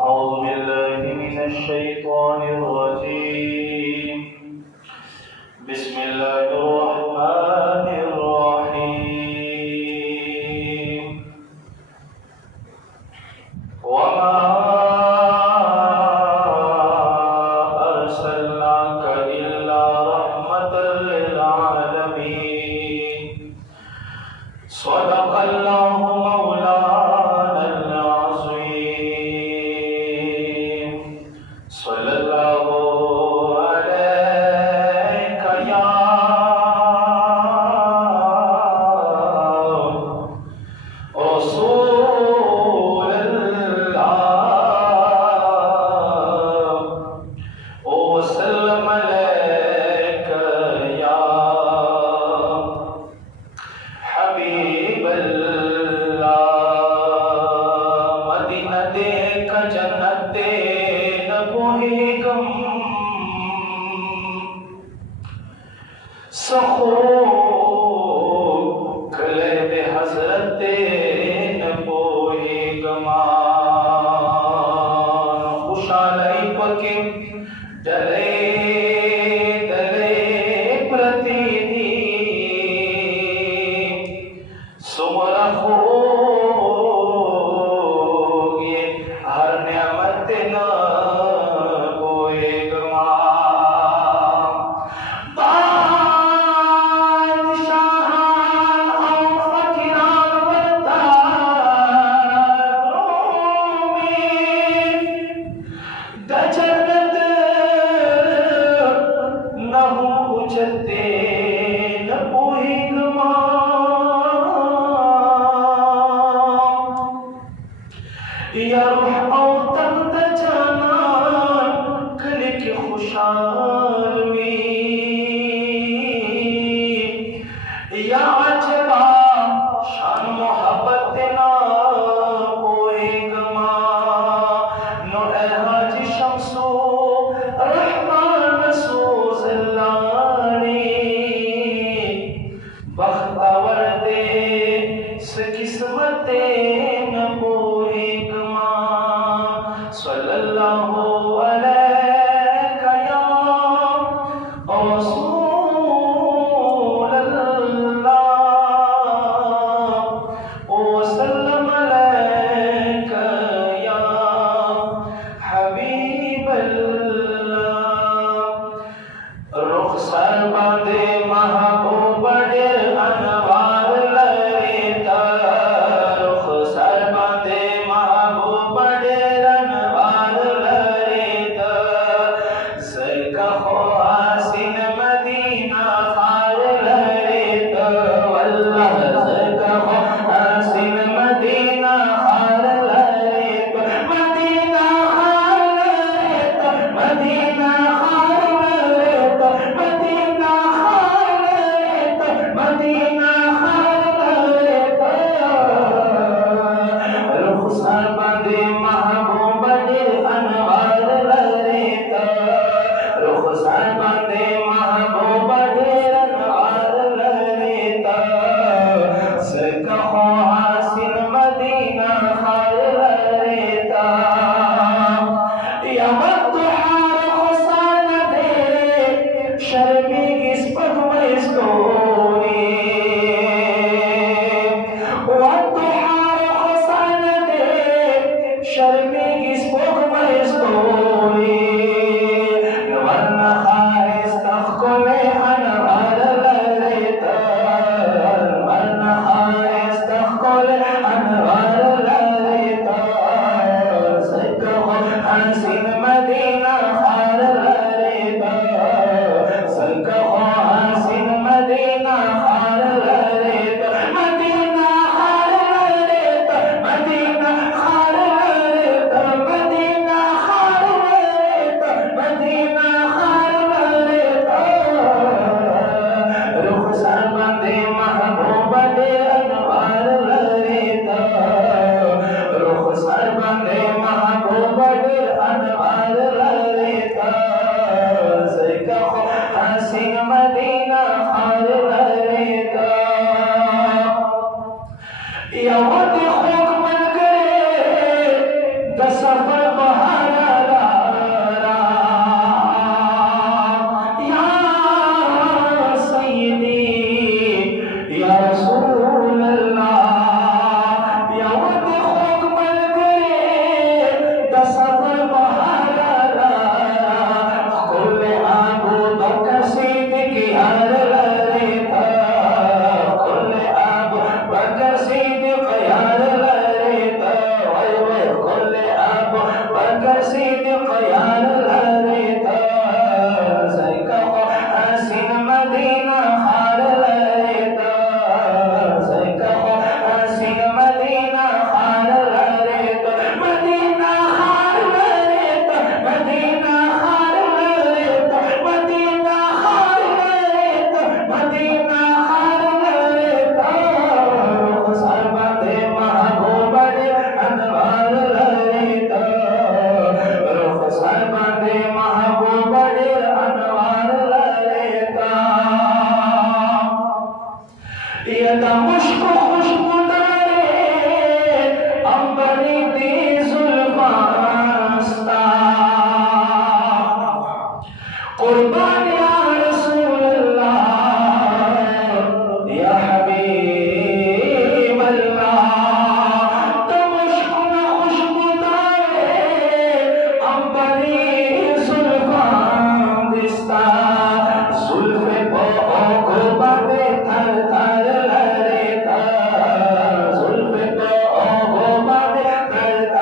أعوذ بالله من الشيطان الرجيم بسم الله الرحمن الرحيم وما أرسلناك إلا رحمة للعالمين صدق الله مولانا العظيم صلى الله عليك يا رسول الله وسلم عليك يا حبيب الله मदीना देख जन्नत दे न कोई गम सखो खले दे हजरत दे न कोई गमा खुशालाई पके डले डले प्रतिदिन सुमरा हो हर नियामत न कोई गमा या रूह औतम जाना कले के खुशाल या अजबा शान मोहब्बत ना कोई गमा नो हाजी शमसो रहमान सोजलानी बख्तावर दे किस्मते न कोई गमा सल्लल्लाहु अलैका या रसूल अल्लाह वसल्लम अलैका या हबीब अल्लाह रुखसर बांधे महबूब बड़े अनवार लरेता रुखसर बांधे महबूब बड़े अनवार लरेता ज़रका ख्वासिन मदीना खार लरेता वल्लाह ज़रका ख्वासिन मदीना खार लरेता मदीना खार लरेता मदीना खार लरेता मदीना खार लरेता मदीना खार लरेता रुखसार बांधे महबूब बड़े अनवार लरेता रुखसार बांधे महबूब बड़े अनवार लरेता ज़रका ख्वासिन मदीना खार लरेता या मद्दुहार खुसान दे शर्मी किस पगमे स्तोरी मद्दुहार खुसान दे शर्मी किस पगमे स्तोरी वरना खाइस तख्को में अनवार लरेता वरना खाइस तख्को में अनवार लरेता ज़रका ख्वासिन मदीना खार लरेता ज़रका ख्वासिन मदीना खार लरेता मदीना खार लरेता मदीना खार लरेता मदीना खार लरेता मदीना खार लरेता रुखसार बांधे महबूब बड़े अनवार लरेता रुखसार बांधे महबूब बड़े अनवार लरेता ज़रका ख्वासिन मदीना खार लरेता या वद खुक मन करे दसफर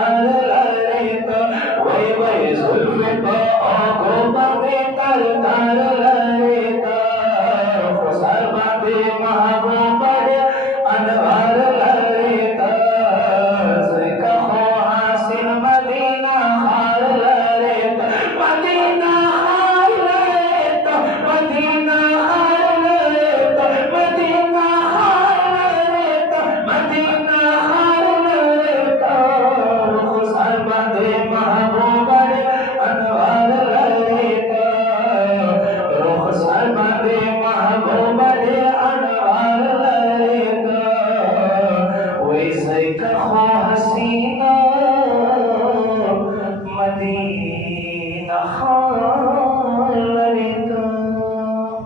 अनवार लरेता वही वही जुल्फ तो आंखों बांधे तर तार लरेता सर बांधे महबूब बड़े अनवार लरेता जिका खो हासिल मदीना हार लरेता मदीना हार लरेता मदीना हार लरेता मदीना हार लरेता मदीना हार लरेता सर बांधे महबूब बड़े अनवार लरेता रुख सर बांधे महबूब बड़े अनवार लरेता वैसे कहो हसीना